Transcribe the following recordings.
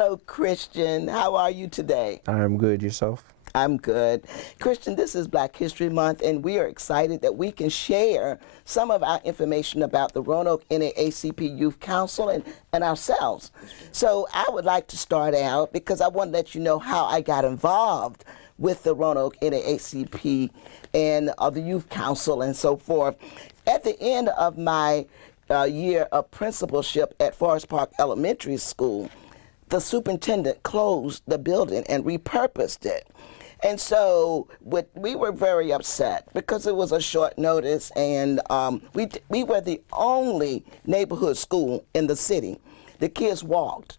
Hello, Christion. How are you today? I'm good. Yourself? I'm good. Christion, this is Black History Month, and we are excited that we can share some of our information about the Roanoke NAACP Youth Council and ourselves. So I would like to start out because I want to let you know how I got involved with the Roanoke NAACP and the Youth Council and so forth. At the end of my year of principalship at Forest Park Elementary School, the superintendent closed the building and repurposed it. And so we were very upset because it was a short notice, and we were the only neighborhood school in the city. The kids walked.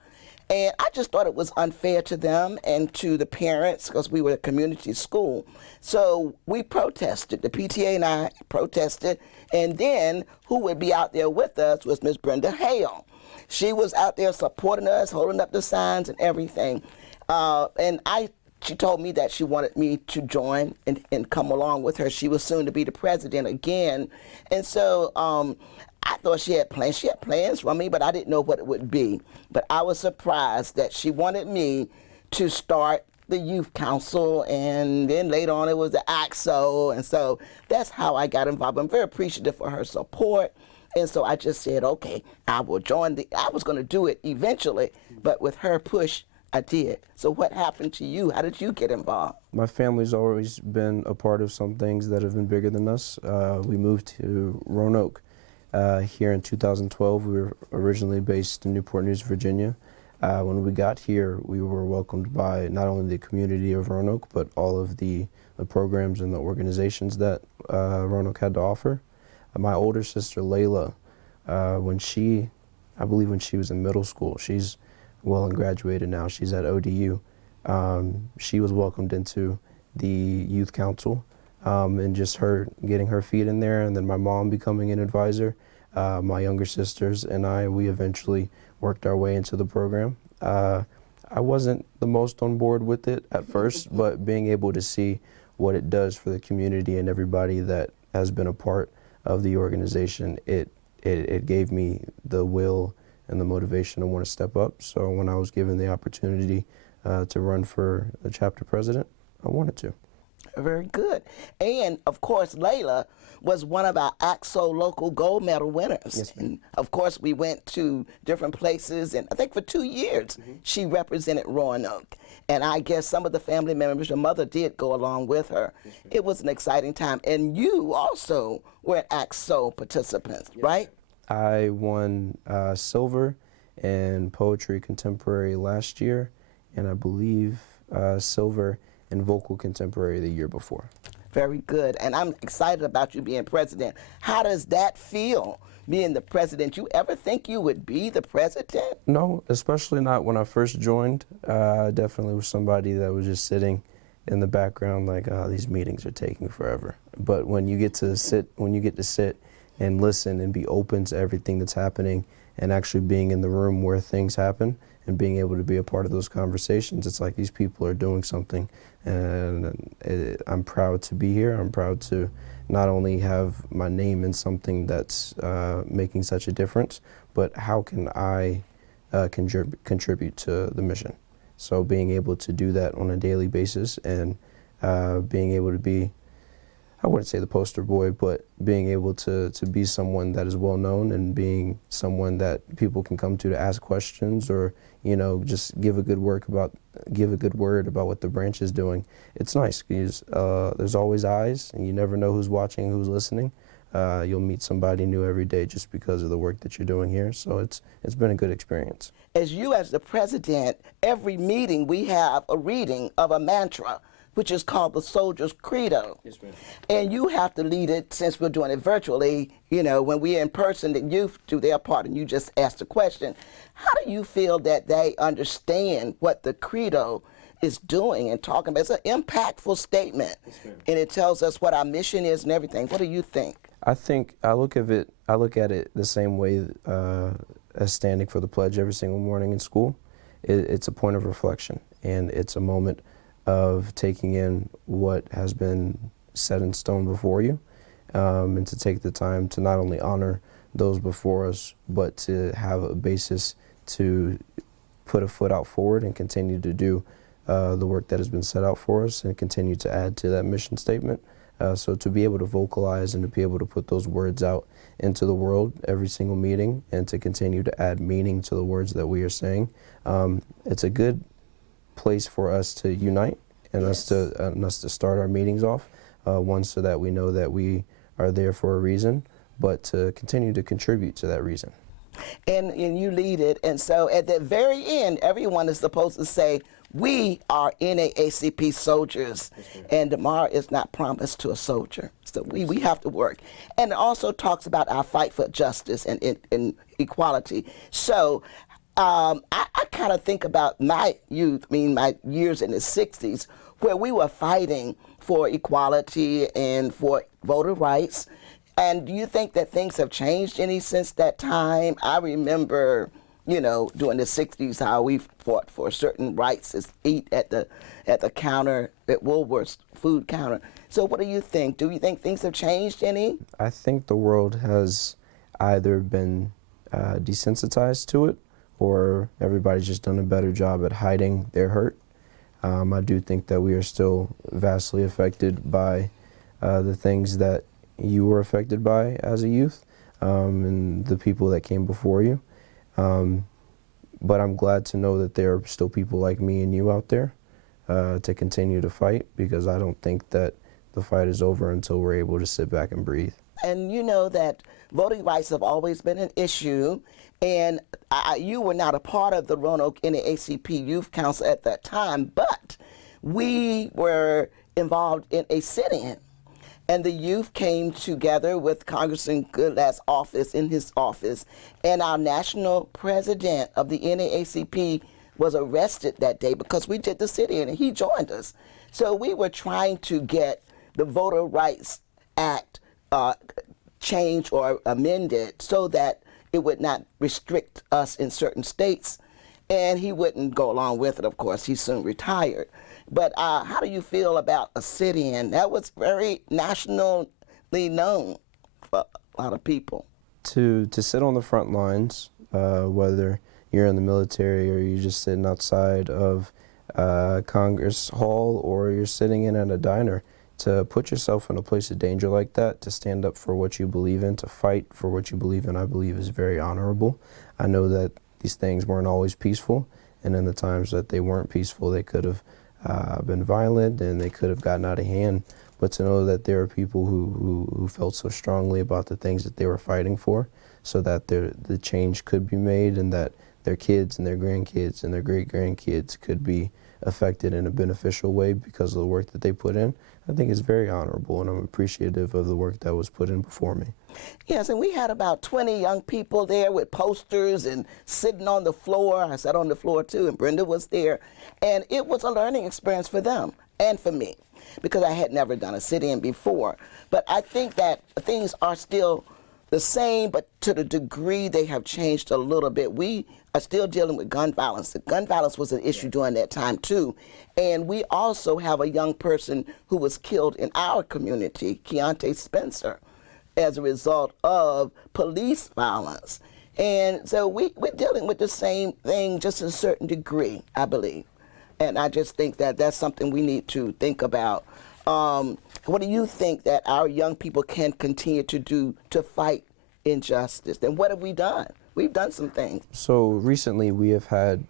And I just thought it was unfair to them and to the parents because we were a community school. So we protested. The PTA and I protested. And then who would be out there with us was Miss Brenda Hale. She was out there supporting us, holding up the signs and everything. She told me that she wanted me to join and come along with her. She was soon to be the president again. And so I thought she had plans. She had plans for me, but I didn't know what it would be. But I was surprised that she wanted me to start the youth council, and then later on it was the AXO. And so that's how I got involved. I'm very appreciative for her support. And so I just said, okay, I will join I was going to do it eventually, but with her push, I did. So what happened to you? How did you get involved? My family's always been a part of some things that have been bigger than us. We moved to Roanoke here in 2012. We were originally based in Newport News, Virginia. When we got here, we were welcomed by not only the community of Roanoke, but all of the programs and the organizations that Roanoke had to offer. My older sister, Layla, I believe when she was in middle school, she's well and graduated now, she's at ODU. She was welcomed into the youth council, and just her getting her feet in there, and then my mom becoming an advisor. My younger sisters and we eventually worked our way into the program. I wasn't the most on board with it at first, but being able to see what it does for the community and everybody that has been a part of the organization, it gave me the will and the motivation to want to step up. So when I was given the opportunity to run for the chapter president, I wanted to. Very good. And of course, Layla was one of our AXO local gold medal winners. Yes, ma'am. And of course, we went to different places, and I think for 2 years, she represented Roanoke. And I guess some of the family members, your mother did go along with her. Yes, it was an exciting time. And you also were an AXO participant, right? I won silver in poetry contemporary last year, and I believe silver in vocal contemporary the year before. Very good. And I'm excited about you being president. How does that feel, being the president? You ever think you would be the president? No, especially not when I first joined. I definitely was somebody that was just sitting in the background like, oh, these meetings are taking forever. But when you get to sit and listen and be open to everything that's happening and actually being in the room where things happen and being able to be a part of those conversations, it's like these people are doing something, and I'm proud to be here. I'm proud to not only have my name in something that's making such a difference, but how can I contribute to the mission? So being able to do that on a daily basis and being able to be, I wouldn't say the poster boy, but being able to be someone that is well known and being someone that people can come to ask questions or, you know, just give a good word about what the branch is doing. It's nice because there's always eyes, and you never know who's watching, who's listening. You'll meet somebody new every day just because of the work that you're doing here. So it's been a good experience. As the president, every meeting we have a reading of a mantra, which is called the Soldier's Credo. Yes, ma'am. And you have to lead it since we're doing it virtually. You know, when we're in person, the youth do their part and you just ask the question. How do you feel that they understand what the Credo is doing and talking about? It's an impactful statement. Yes, ma'am. And it tells us what our mission is and everything. What do you think? I look at it the same way as standing for the pledge every single morning in school. It's a point of reflection, and it's a moment of taking in what has been set in stone before you, and to take the time to not only honor those before us, but to have a basis to put a foot out forward and continue to do the work that has been set out for us and continue to add to that mission statement. So to be able to vocalize and to be able to put those words out into the world every single meeting and to continue to add meaning to the words that we are saying, it's a good place for us to unite and us to start our meetings off, one, so that we know that we are there for a reason, but to continue to contribute to that reason. And you lead it, and so at the very end, everyone is supposed to say, we are NAACP soldiers, and tomorrow is not promised to a soldier. So we have to work. And it also talks about our fight for justice and equality. So I kind of think about my youth, my years in the 60s, where we were fighting for equality and for voter rights. And do you think that things have changed any since that time? I remember, during the 60s, how we fought for certain rights to eat at the counter, at Woolworth's food counter. So what do you think? Do you think things have changed any? I think the world has either been desensitized to it, or everybody's just done a better job at hiding their hurt. I do think that we are still vastly affected by the things that you were affected by as a youth, and the people that came before you. But I'm glad to know that there are still people like me and you out there to continue to fight, because I don't think that the fight is over until we're able to sit back and breathe. And you know that voting rights have always been an issue, and you were not a part of the Roanoke NAACP Youth Council at that time, but we were involved in a sit-in. And the youth came together with Congressman Goodlatt's office, in his office, and our national president of the NAACP was arrested that day because we did the sit-in, and he joined us. So we were trying to get the Voter Rights Act changed or amended so that it would not restrict us in certain states. And he wouldn't go along with it, of course. He soon retired. But how do you feel about a sit-in? That was very nationally known for a lot of people. To sit on the front lines, whether you're in the military or you're just sitting outside of Congress Hall or you're sitting in at a diner, to put yourself in a place of danger like that, to stand up for what you believe in, to fight for what you believe in, I believe is very honorable. I know that these things weren't always peaceful, and in the times that they weren't peaceful, they could have been violent and they could have gotten out of hand. But to know that there are people who felt so strongly about the things that they were fighting for, so that the change could be made, and that their kids and their grandkids and their great-grandkids could be affected in a beneficial way because of the work that they put in, I think it's very honorable, and I'm appreciative of the work that was put in before me. Yes, and we had about 20 young people there with posters and sitting on the floor. I sat on the floor too, and Brenda was there. And it was a learning experience for them and for me, because I had never done a sit-in before. But I think that things are still the same, but to the degree they have changed a little bit. We are still dealing with gun violence. Gun violence was an issue during that time too. And we also have a young person who was killed in our community, Keontae Spencer, as a result of police violence. And so we're dealing with the same thing, just to a certain degree, I believe. And I just think that that's something we need to think about. What do you think that our young people can continue to do to fight injustice? And what have we done? We've done some things. So recently we've held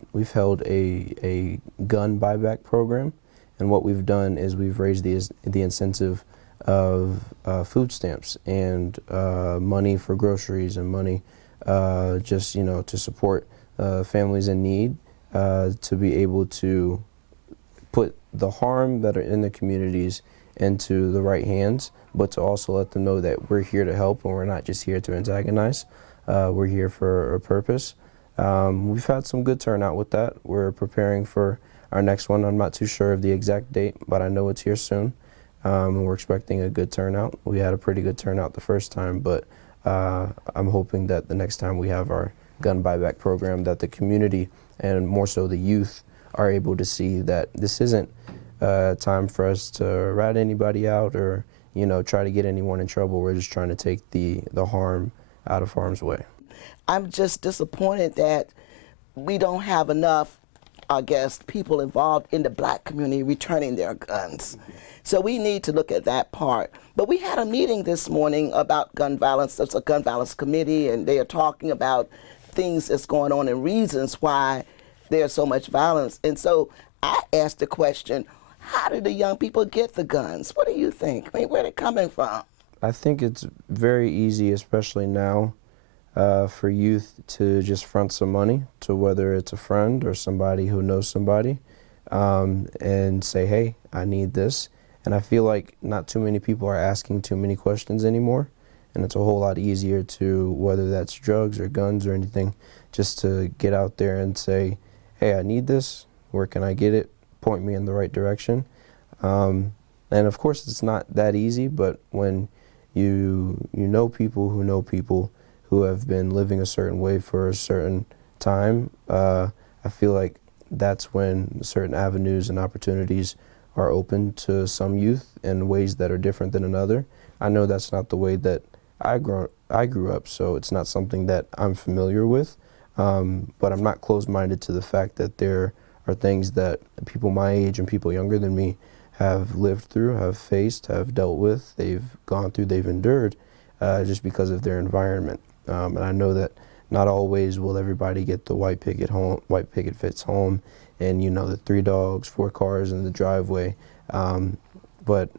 a gun buyback program, and what we've done is we've raised the incentive of food stamps and money for groceries and money just to support families in need, to be able to put the harm that are in the communities into the right hands, but to also let them know that we're here to help and we're not just here to antagonize. We're here for a purpose. We've had some good turnout with that. We're preparing for our next one. I'm not too sure of the exact date, but I know it's here soon. And we're expecting a good turnout. We had a pretty good turnout the first time, but I'm hoping that the next time we have our gun buyback program, that the community and more so the youth are able to see that this isn't time for us to rat anybody out or try to get anyone in trouble. We're just trying to take the harm out of harm's way. I'm just disappointed that we don't have enough, I guess, people involved in the black community returning their guns. So we need to look at that part. But we had a meeting this morning about gun violence. There's a gun violence committee, and they are talking about things that's going on and reasons why there's so much violence. And so I asked the question, how did the young people get the guns? What do you think? I mean, where are they coming from? I think it's very easy, especially now, for youth to just front some money to whether it's a friend or somebody who knows somebody, and say, hey, I need this. And I feel like not too many people are asking too many questions anymore, and it's a whole lot easier to, whether that's drugs or guns or anything, just to get out there and say, hey, I need this, where can I get it, point me in the right direction. And of course it's not that easy, but when you know people who have been living a certain way for a certain time, I feel like that's when certain avenues and opportunities are open to some youth in ways that are different than another. I know that's not the way that I grew up, so it's not something that I'm familiar with, but I'm not closed-minded to the fact that there are things that people my age and people younger than me have lived through, have faced, have dealt with, they've gone through, they've endured, just because of their environment. And I know that not always will everybody get the white picket fence home, and the 3 dogs, 4 cars in the driveway. But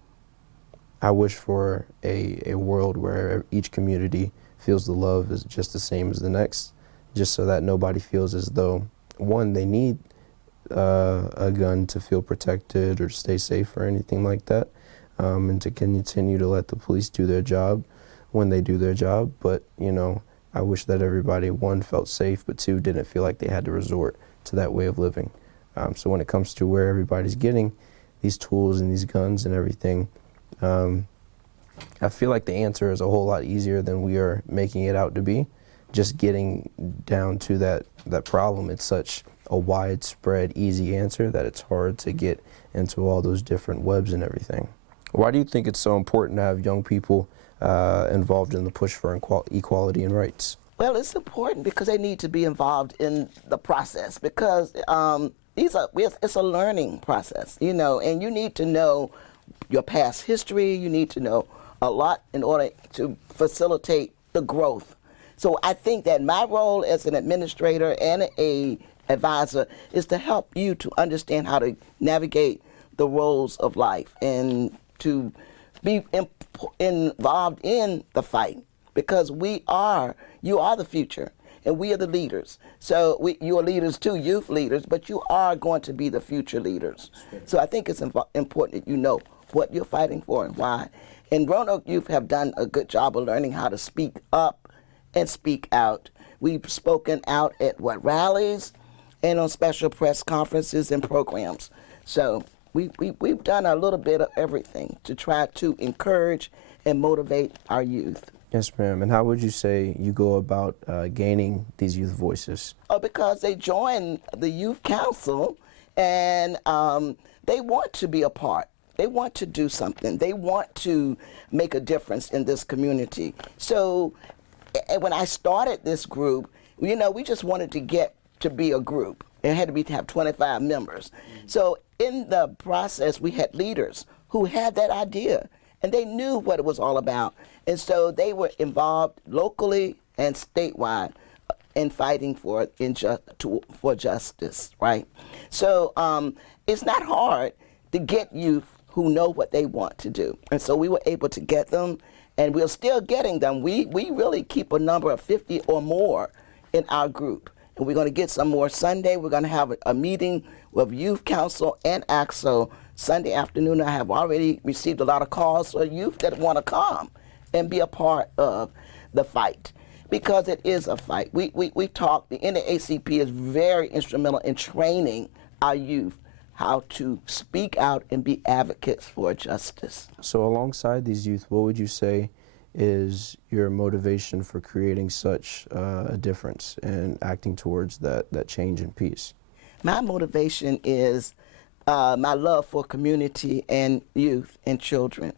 I wish for a world where each community feels the love is just the same as the next, just so that nobody feels as though, one, they need a gun to feel protected or to stay safe or anything like that, and to continue to let the police do their job when they do their job. But I wish that everybody, one, felt safe, but two, didn't feel like they had to resort to that way of living. So when it comes to where everybody's getting these tools and these guns and everything, I feel like the answer is a whole lot easier than we are making it out to be. Just getting down to that problem, it's such a widespread, easy answer that it's hard to get into all those different webs and everything. Why do you think it's so important to have young people involved in the push for equality and rights? Well, it's important because they need to be involved in the process, because it's a learning process, and you need to know your past history. You need to know a lot in order to facilitate the growth. So I think that my role as an administrator and a advisor is to help you to understand how to navigate the roles of life and to be involved in the fight, because you are the future and we are the leaders. So you are leaders too, youth leaders, but you are going to be the future leaders. So I think it's important that you know what you're fighting for and why. And Roanoke youth have done a good job of learning how to speak up and speak out. We've spoken out at rallies and on special press conferences and programs. So we've done a little bit of everything to try to encourage and motivate our youth. Yes, ma'am. And how would you say you go about gaining these youth voices? Because they join the youth council, and they want to be a part. They want to do something. They want to make a difference in this community. So when I started this group, we just wanted to get to be a group. It had to have 25 members. So in the process, we had leaders who had that idea, and they knew what it was all about. And so they were involved locally and statewide in fighting for justice, right? So it's not hard to get youth who know what they want to do. And so we were able to get them, and we're still getting them. We really keep a number of 50 or more in our group. And we're going to get some more Sunday. We're going to have a meeting with Youth Council and AXO Sunday afternoon. I have already received a lot of calls for youth that want to come and be a part of the fight, because it is a fight. We talk, the NAACP is very instrumental in training our youth how to speak out and be advocates for justice. So alongside these youth, what would you say is your motivation for creating such a difference and acting towards that change and peace? My motivation is my love for community and youth and children.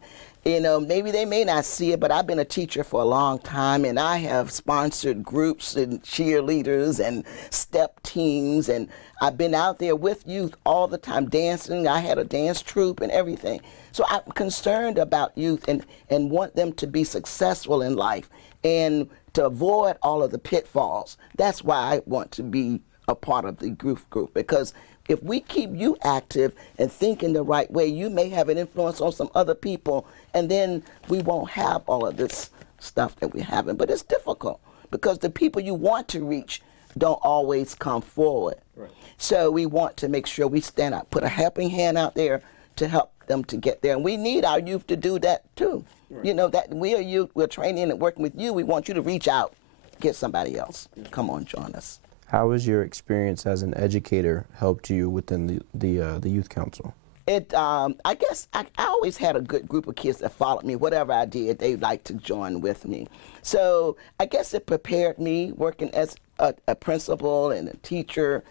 You know, maybe they may not see it, but I've been a teacher for a long time, and I have sponsored groups and cheerleaders and step teams, and I've been out there with youth all the time dancing. I had a dance troupe and everything. So I'm concerned about youth and want them to be successful in life and to avoid all of the pitfalls. That's why I want to be a part of the group, because if we keep you active and thinking the right way, you may have an influence on some other people, and then we won't have all of this stuff that we're having. But it's difficult because the people you want to reach don't always come forward. Right. So we want to make sure we stand up, put a helping hand out there to help them to get there. And we need our youth to do that too. Right. You know, that we are youth, we're training and working with you. We want you to reach out, get somebody else. Come on, join us. How has your experience as an educator helped you within the youth council? I guess I always had a good group of kids that followed me. Whatever I did, they liked to join with me. So I guess it prepared me, working as a principal and a teacher,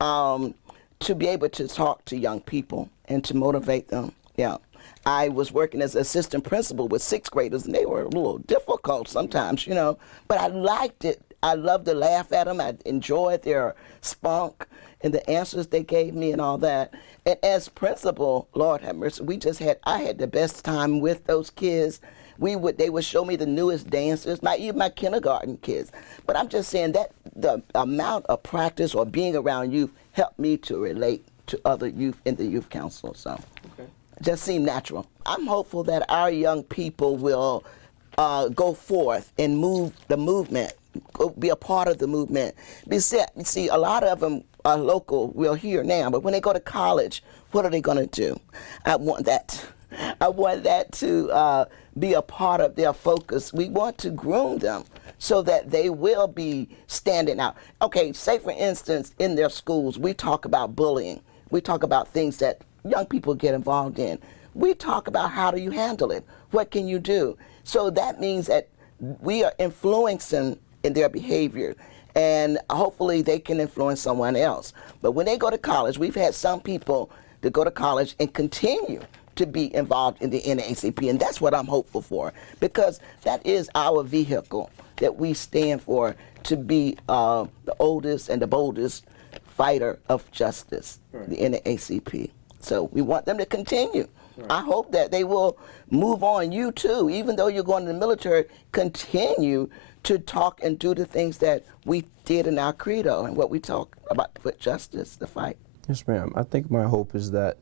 to be able to talk to young people and to motivate them. Yeah. I was working as assistant principal with 6th graders, and they were a little difficult sometimes, you know, but I liked it. I loved to laugh at them. I enjoyed their spunk and the answers they gave me and all that. And as principal, Lord have mercy, I had the best time with those kids. They would show me the newest dances, not even my kindergarten kids. But I'm just saying that the amount of practice or being around youth helped me to relate to other youth in the youth council. So okay. It just seemed natural. I'm hopeful that our young people will go forth and move the movement. Be a part of the movement. See, a lot of them are local, we're here now, but when they go to college, what are they going to do? I want that to be a part of their focus. We want to groom them so that they will be standing out. Okay, say for instance, in their schools, we talk about bullying. We talk about things that young people get involved in. We talk about how do you handle it? What can you do? So that means that we are influencing in their behavior, and hopefully they can influence someone else. But when they go to college, we've had some people that go to college and continue to be involved in the NAACP, and that's what I'm hopeful for, because that is our vehicle that we stand for, to be the oldest and the boldest fighter of justice, right. The NAACP. So we want them to continue. Right. I hope that they will move on. You too, even though you're going to the military, continue to talk and do the things that we did in our credo and what we talk about for justice, the fight. Yes, ma'am. I think my hope is that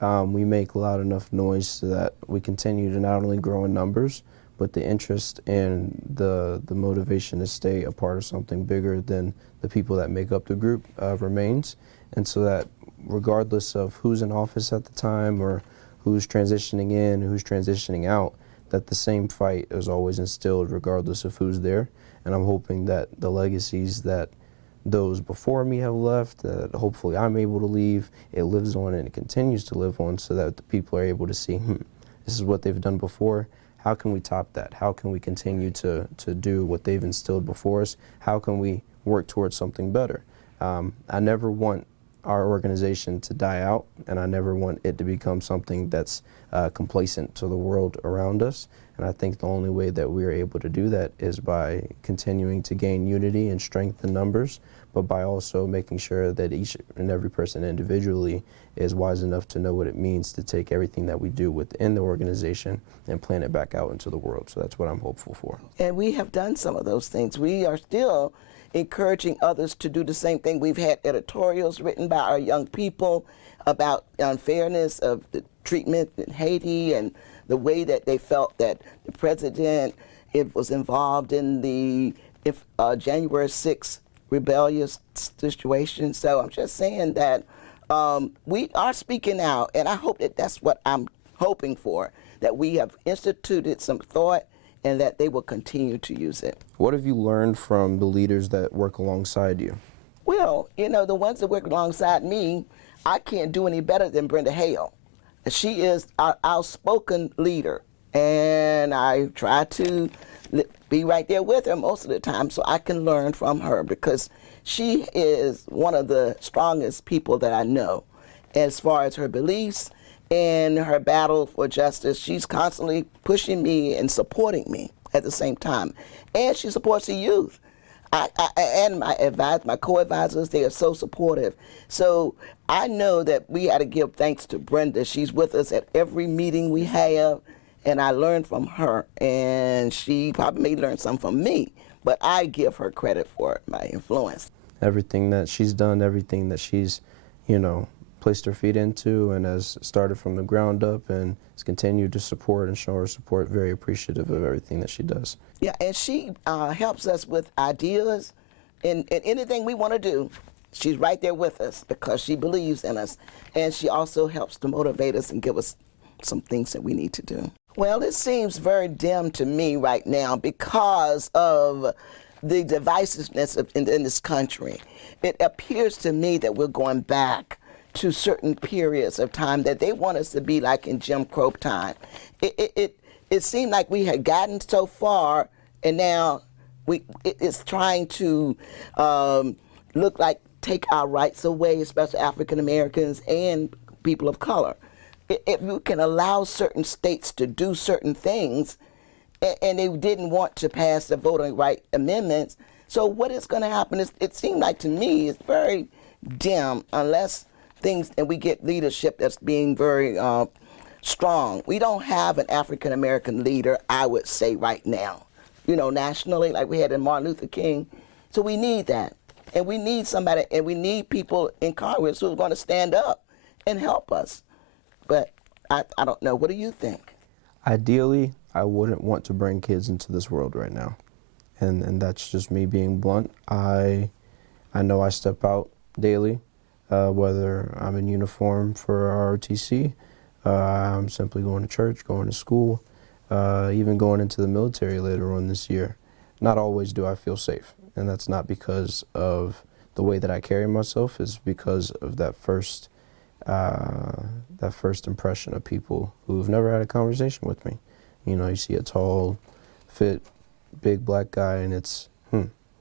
we make loud enough noise so that we continue to not only grow in numbers, but the interest and the motivation to stay a part of something bigger than the people that make up the group remains. And so that regardless of who's in office at the time or who's transitioning in, who's transitioning out, that the same fight is always instilled regardless of who's there. And I'm hoping that the legacies that those before me have left, that hopefully I'm able to leave, it lives on and it continues to live on, so that the people are able to see, this is what they've done before. How can we top that? How can we continue to do what they've instilled before us? How can we work towards something better? I never want our organization to die out, and I never want it to become something that's complacent to the world around us. And I think the only way that we are able to do that is by continuing to gain unity and strength in numbers, but by also making sure that each and every person individually is wise enough to know what it means to take everything that we do within the organization and plan it back out into the world. So that's what I'm hopeful for. And we have done some of those things. We are still encouraging others to do the same thing. We've had editorials written by our young people about unfairness of the treatment in Haiti and the way that they felt that the president was involved in the January 6th rebellious situation. So I'm just saying that we are speaking out, and I hope that that's what I'm hoping for, that we have instituted some thought and that they will continue to use it. What have you learned from the leaders that work alongside you? Well, you know, the ones that work alongside me, I can't do any better than Brenda Hale. She is our outspoken leader, and I try to be right there with her most of the time so I can learn from her, because she is one of the strongest people that I know as far as her beliefs in her battle for justice. She's constantly pushing me and supporting me at the same time. And she supports the youth. And my co-advisors, they are so supportive. So I know that we got to give thanks to Brenda. She's with us at every meeting we have, and I learn from her, and she probably may learn some from me, but I give her credit for my influence. Everything that she's done, everything that she's, placed her feet into and has started from the ground up and has continued to support and show her support, very appreciative of everything that she does. Yeah, and she helps us with ideas and anything we want to do. She's right there with us because she believes in us, and she also helps to motivate us and give us some things that we need to do. Well, it seems very dim to me right now because of the divisiveness in this country. It appears to me that we're going back to certain periods of time that they want us to be like in Jim Crow time. It seemed like we had gotten so far, and now it's trying to look like take our rights away, especially African Americans and people of color. If you can allow certain states to do certain things, and they didn't want to pass the voting right amendments, so what is going to happen is, it seemed like to me, it's very dim unless things, and we get leadership that's being very strong. We don't have an African American leader, I would say, right now, nationally, like we had in Martin Luther King. So we need that. And we need somebody, and we need people in Congress who are going to stand up and help us. But I don't know. What do you think? Ideally, I wouldn't want to bring kids into this world right now. And that's just me being blunt. I know I step out daily, whether I'm in uniform for ROTC, I'm simply going to church, going to school, even going into the military later on this year. Not always do I feel safe, and that's not because of the way that I carry myself, it's because of that first impression of people who've never had a conversation with me. You see a tall, fit, big black guy, and it's,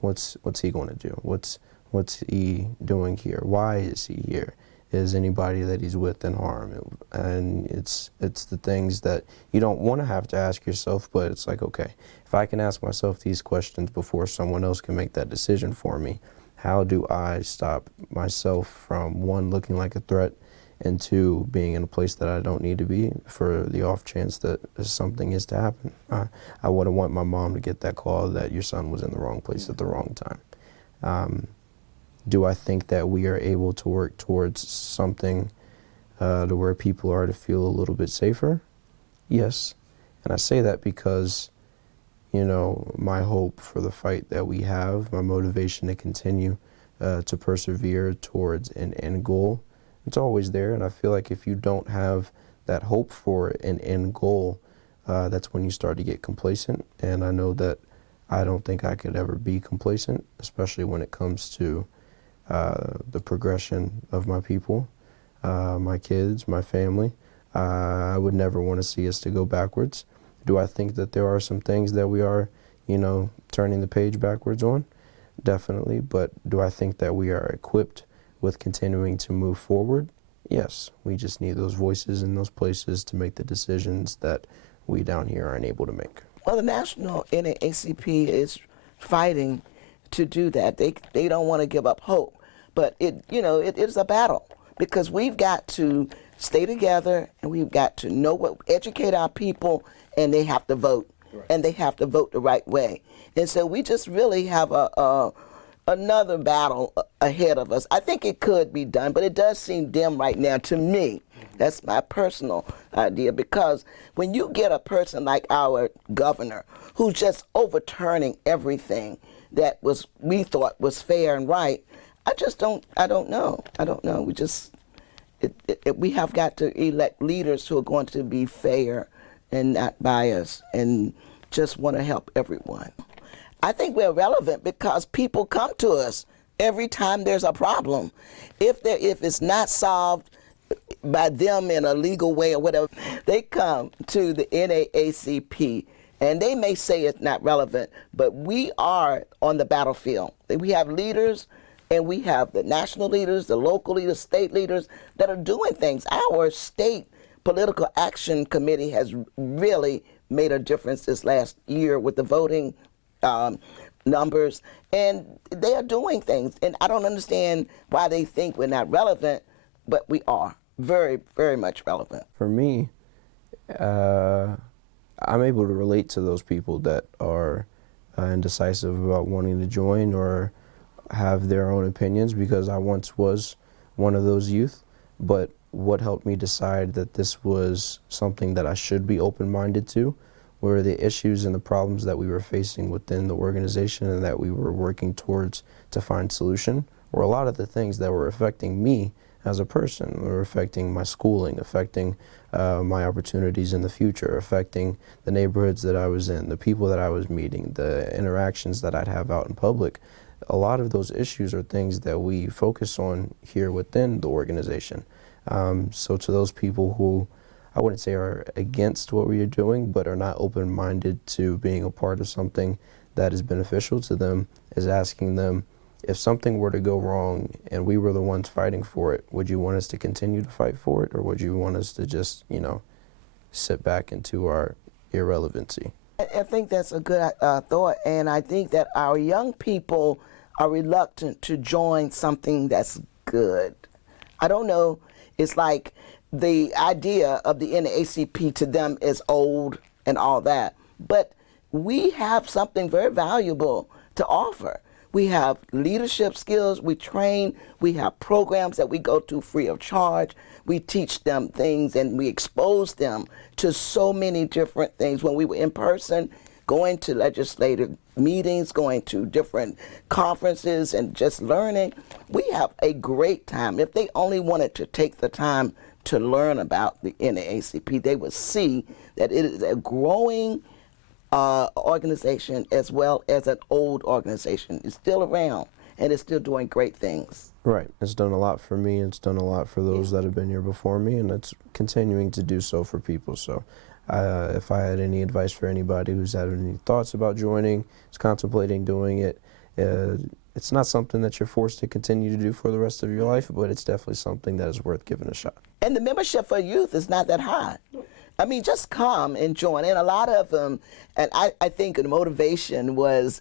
what's he going to do? What's he doing here? Why is he here? Is anybody that he's with in harm? And it's the things that you don't want to have to ask yourself, but it's like, okay, if I can ask myself these questions before someone else can make that decision for me, how do I stop myself from, one, looking like a threat, and two, being in a place that I don't need to be for the off chance that something is to happen? I wouldn't want my mom to get that call that your son was in the wrong place at the wrong time. Do I think that we are able to work towards something to where people are to feel a little bit safer? Yes. And I say that because, my hope for the fight that we have, my motivation to continue to persevere towards an end goal, it's always there. And I feel like if you don't have that hope for an end goal, that's when you start to get complacent. And I know that I don't think I could ever be complacent, especially when it comes to the progression of my people, my kids, my family. I would never want to see us to go backwards. Do I think that there are some things that we are, turning the page backwards on? Definitely. But do I think that we are equipped with continuing to move forward? Yes. We just need those voices in those places to make the decisions that we down here aren't able to make. Well, the National NAACP is fighting to do that. They don't want to give up hope, but it is a battle because we've got to stay together and we've got to educate our people, and they have to vote, and they have to vote the right way. And so we just really have another battle ahead of us. I think it could be done, but it does seem dim right now to me. That's my personal idea, because when you get a person like our governor who's just overturning everything that we thought was fair and right, I don't know. We have got to elect leaders who are going to be fair and not biased and just want to help everyone. I think we're relevant because people come to us every time there's a problem. If it's not solved by them in a legal way or whatever, they come to the NAACP, and they may say it's not relevant, but we are on the battlefield. We have leaders, and we have the national leaders, the local leaders, state leaders that are doing things. Our state Political Action Committee has really made a difference this last year with the voting numbers, and they are doing things. And I don't understand why they think we're not relevant, but we are very, very much relevant. For me, I'm able to relate to those people that are indecisive about wanting to join or have their own opinions, because I once was one of those youth. But what helped me decide that this was something that I should be open-minded to were the issues and the problems that we were facing within the organization and that we were working towards to find solution, were a lot of the things that were affecting me as a person, were affecting my schooling, affecting my opportunities in the future, affecting the neighborhoods that I was in, the people that I was meeting, the interactions that I'd have out in public. A lot of those issues are things that we focus on here within the organization. So to those people who I wouldn't say are against what we are doing, but are not open-minded to being a part of something that is beneficial to them, is asking them, if something were to go wrong and we were the ones fighting for it, would you want us to continue to fight for it, or would you want us to just, sit back into our irrelevancy? I think that's a good thought, and I think that our young people are reluctant to join something that's good. I don't know, it's like the idea of the NAACP to them is old and all that, but we have something very valuable to offer. We have leadership skills, we train, we have programs that we go to free of charge. We teach them things and we expose them to so many different things. When we were in person, going to legislative meetings, going to different conferences and just learning, we have a great time. If they only wanted to take the time to learn about the NAACP, they would see that it is a growing organization as well as an old organization. It's still around and it's still doing great things. Right. It's done a lot for me. It's done a lot for those that have been here before me, and it's continuing to do so for people. So if I had any advice for anybody who's had any thoughts about joining, is contemplating doing it, it's not something that you're forced to continue to do for the rest of your life, but it's definitely something that is worth giving a shot. And the membership for youth is not that high. I mean, just come and join. And a lot of them, and I think the motivation was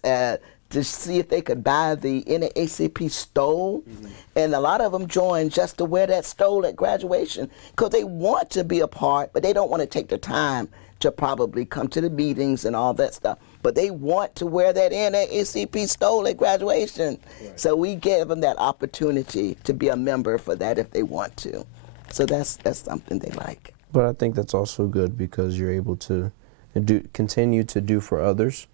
to see if they could buy the NAACP stole. Mm-hmm. And a lot of them joined just to wear that stole at graduation because they want to be a part, but they don't want to take the time to probably come to the meetings and all that stuff. But they want to wear that NAACP stole at graduation. Right. So we give them that opportunity to be a member for that if they want to. So that's something they like. But I think that's also good because you're able to continue to do for others,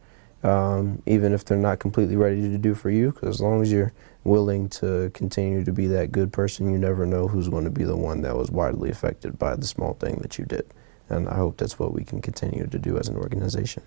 even if they're not completely ready to do for you, because as long as you're willing to continue to be that good person, you never know who's going to be the one that was widely affected by the small thing that you did. And I hope that's what we can continue to do as an organization.